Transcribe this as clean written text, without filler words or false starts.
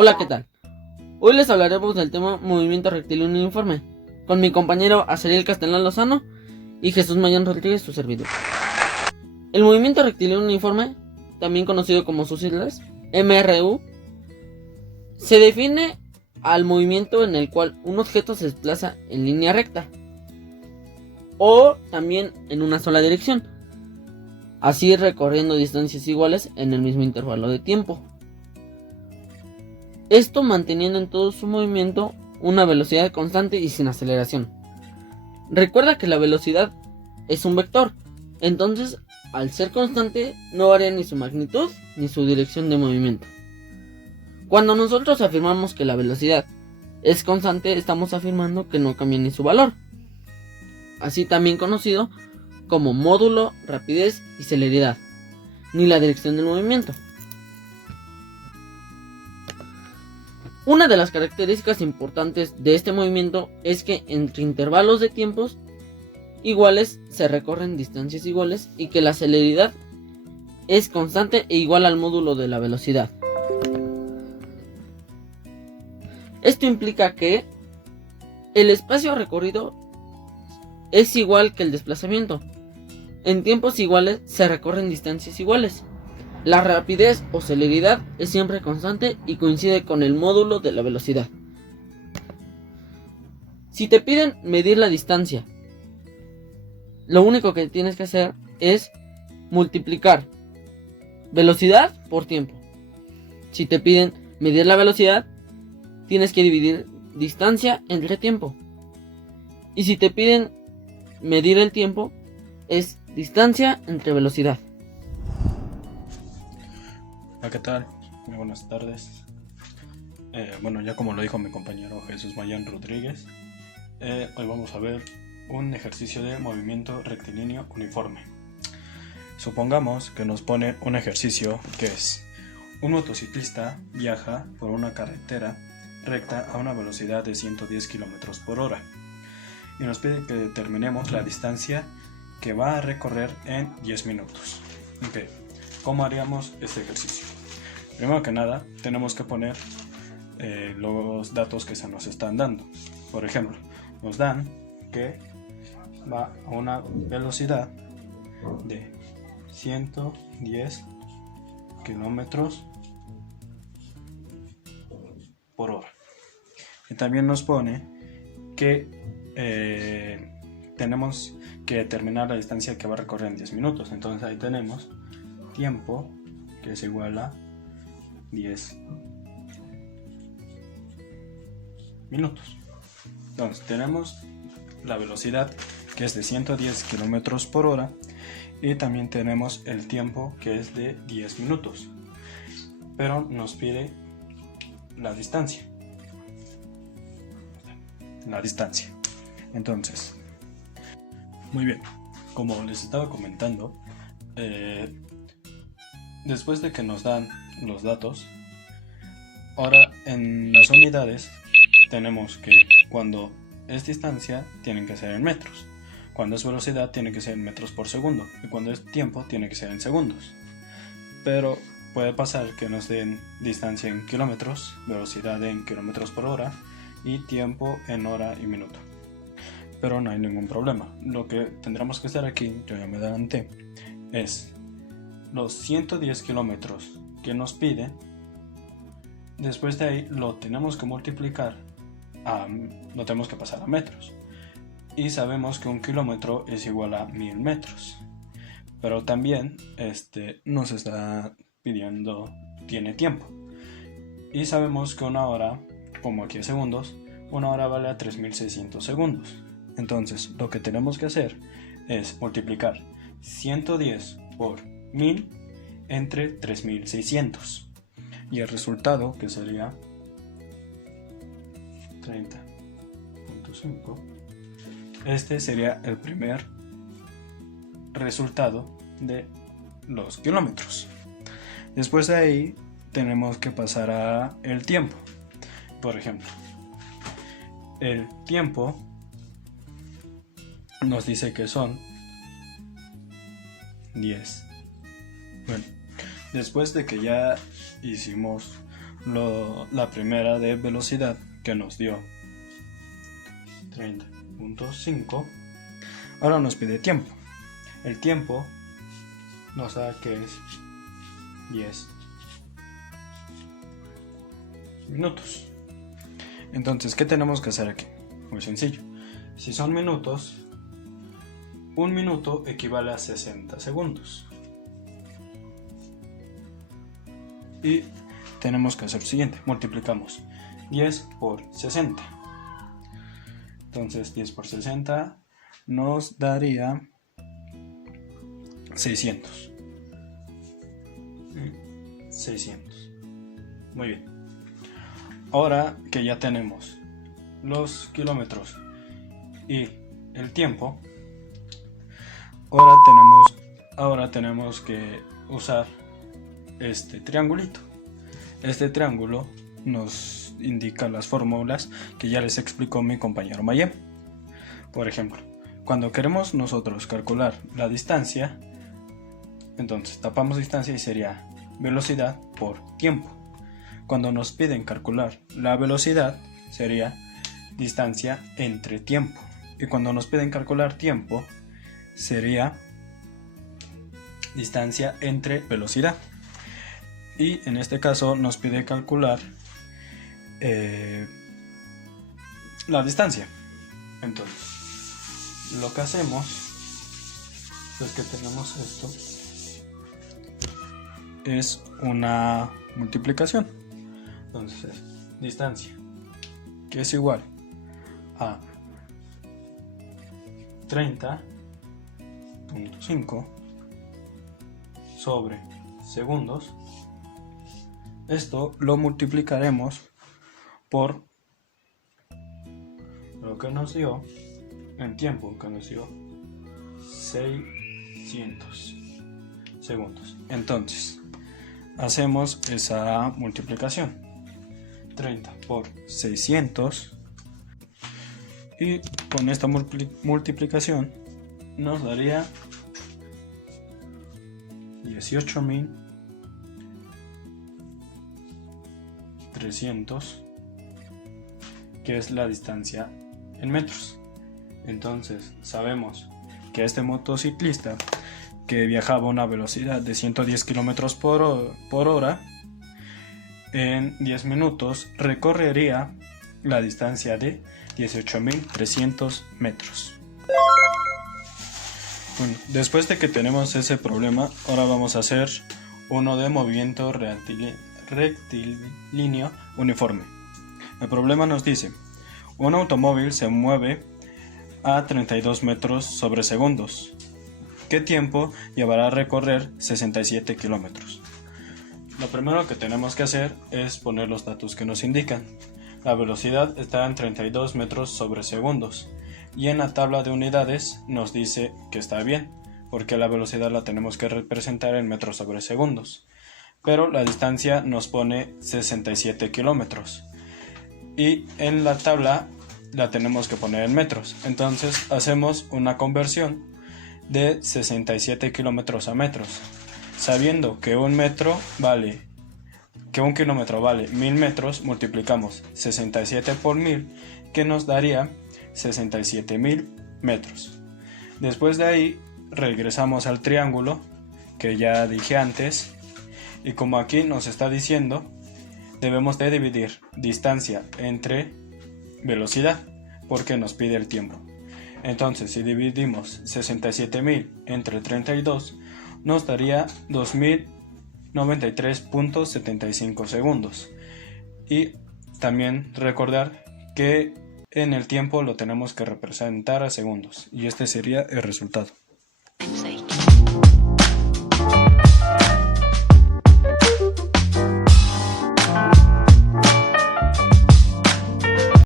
Hola, ¿qué tal? Hoy les hablaremos del tema movimiento rectilíneo uniforme, con mi compañero Azariel Castellán Lozano y Jesús Mayán Rodríguez, su servidor. El movimiento rectilíneo uniforme, también conocido como sus siglas, MRU, se define al movimiento en el cual un objeto se desplaza en línea recta o también en una sola dirección, así recorriendo distancias iguales en el mismo intervalo de tiempo. Esto manteniendo en todo su movimiento una velocidad constante y sin aceleración. Recuerda que la velocidad es un vector, entonces al ser constante no varía ni su magnitud ni su dirección de movimiento. Cuando nosotros afirmamos que la velocidad es constante, estamos afirmando que no cambia ni su valor, así también conocido como módulo, rapidez y celeridad, ni la dirección del movimiento. Una de las características importantes de este movimiento es que entre intervalos de tiempos iguales se recorren distancias iguales y que la celeridad es constante e igual al módulo de la velocidad. Esto implica que el espacio recorrido es igual que el desplazamiento. En tiempos iguales se recorren distancias iguales. La rapidez o celeridad es siempre constante y coincide con el módulo de la velocidad. Si te piden medir la distancia, lo único que tienes que hacer es multiplicar velocidad por tiempo. Si te piden medir la velocidad, tienes que dividir distancia entre tiempo. Y si te piden medir el tiempo, es distancia entre velocidad. Hola, ¿qué tal? Muy buenas tardes. Ya como lo dijo mi compañero Jesús Mayán Rodríguez, hoy vamos a ver un ejercicio de movimiento rectilíneo uniforme. Supongamos que nos pone un ejercicio que es: un motociclista viaja por una carretera recta a una velocidad de 110 km por hora y nos pide que determinemos la distancia que va a recorrer en 10 minutos. Okay. ¿Cómo haríamos este ejercicio? Primero que nada, tenemos que poner los datos que se nos están dando. Por ejemplo, nos dan que va a una velocidad de 110 kilómetros por hora. Y también nos pone que tenemos que determinar la distancia que va a recorrer en 10 minutos. Entonces ahí tenemos tiempo, que es igual a 10 minutos. Entonces tenemos la velocidad, que es de 110 kilómetros por hora, y también tenemos el tiempo, que es de 10 minutos, pero nos pide la distancia. Entonces, muy bien, como les estaba comentando, después de que nos dan los datos, ahora en las unidades tenemos que cuando es distancia tienen que ser en metros, cuando es velocidad tiene que ser en metros por segundo y cuando es tiempo tiene que ser en segundos. Pero puede pasar que nos den distancia en kilómetros, velocidad en kilómetros por hora y tiempo en hora y minuto. Pero no hay ningún problema. Lo que tendremos que hacer aquí, yo ya me adelanté, es los 110 kilómetros que nos pide. Después de ahí lo tenemos que multiplicar, lo tenemos que pasar a metros. Y sabemos que un kilómetro es igual a 1000 metros. Pero también nos está pidiendo, tiene tiempo. Y sabemos que una hora, como aquí es segundos, una hora vale a 3600 segundos. Entonces lo que tenemos que hacer es multiplicar 110 por 1000 entre 3600. Y el resultado, que sería 30.5, este sería el primer resultado de los kilómetros. Después de ahí tenemos que pasar a el tiempo. Por ejemplo, el tiempo nos dice que son 10. Bueno, después de que ya hicimos la primera de velocidad que nos dio 30.5. Ahora nos pide tiempo. El tiempo nos da que es 10 minutos. Entonces, ¿qué tenemos que hacer aquí? Muy sencillo. Si son minutos, un minuto equivale a 60 segundos. Y tenemos que hacer lo siguiente. Multiplicamos 10 por 60. Entonces 10 por 60 nos daría 600. 600. Muy bien. Ahora que ya tenemos los kilómetros y el tiempo, ahora tenemos que usar este triangulito. Este triángulo nos indica las fórmulas que ya les explicó mi compañero Mayem. Por ejemplo, cuando queremos nosotros calcular la distancia, entonces tapamos distancia y sería velocidad por tiempo. Cuando nos piden calcular la velocidad, sería distancia entre tiempo. Y cuando nos piden calcular tiempo, sería distancia entre velocidad. Y en este caso nos pide calcular la distancia. Entonces, lo que hacemos es que tenemos esto, es una multiplicación. Entonces, distancia, que es igual a 30.5 sobre segundos. Esto lo multiplicaremos por lo que nos dio en tiempo, que nos dio 600 segundos. Entonces, hacemos esa multiplicación. 30 por 600. Y con esta multiplicación nos daría 18.300, que es la distancia en metros. Entonces sabemos que este motociclista, que viajaba a una velocidad de 110 km por hora, en 10 minutos recorrería la distancia de 18.300 metros. Bueno, después de que tenemos ese problema, ahora vamos a hacer uno de movimiento rectilíneo uniforme. El problema nos dice: un automóvil se mueve a 32 metros sobre segundos. ¿Qué tiempo llevará a recorrer 67 kilómetros? Lo primero que tenemos que hacer es poner los datos que nos indican. La velocidad está en 32 metros sobre segundos. Y en la tabla de unidades nos dice que está bien, porque la velocidad la tenemos que representar en metros sobre segundos. Pero la distancia nos pone 67 kilómetros. Y en la tabla la tenemos que poner en metros. Entonces hacemos una conversión de 67 kilómetros a metros. Sabiendo que un kilómetro vale 1000 metros, multiplicamos 67 por 1000, que nos daría 67.000 metros. Después de ahí regresamos al triángulo que ya dije antes, y como aquí nos está diciendo, debemos de dividir distancia entre velocidad, porque nos pide el tiempo. Entonces, si dividimos 67.000 entre 32, nos daría 2093.75 segundos. Y también recordar que en el tiempo lo tenemos que representar a segundos, y este sería el resultado.